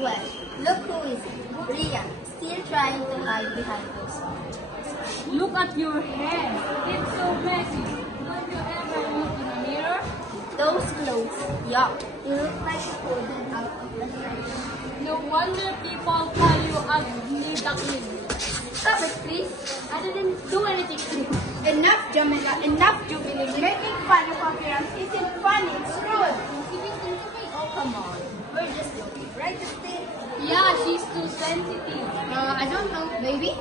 Well, look who is it. Rian, still trying to hide behind yourself. Look at your hair. It's so messy. Don't you ever look in the mirror? Those clothes, yuck. You look like you pulled them out of the trash. No wonder people call you ugly duckling. Stop it, please. I didn't do anything to you. Enough, Jamila. Enough, Jubilee. Making fun of appearance isn't funny. It's rude. Oh, come on. We're just joking, right, Justin? Yeah, she's too sensitive. I don't know. Maybe?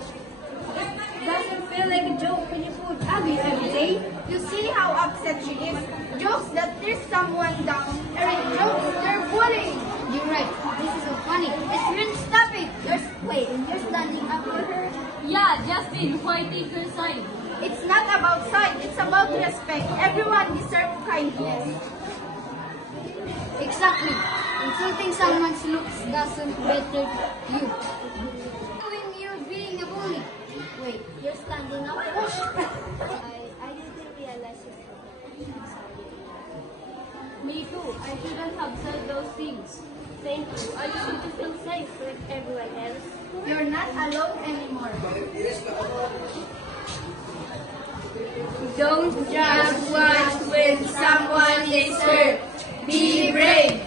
Doesn't feel like a joke when you put ugly every day. You see how upset she is? Jokes that there's someone down aren't jokes, they're bullying. You're right. This is so funny. It's stop it. You're standing up for her. Yeah, Justin, why take her side? It's not about size, it's about respect. Everyone deserves kindness. Exactly. Insulting someone's looks doesn't better you. When you're being a bully. Wait, you're standing up? I didn't realize it. Me too. I shouldn't have said those things. Thank you. I just want to feel safe with everyone else. You're not alone anymore. Don't just watch when someone is hurt. Be brave.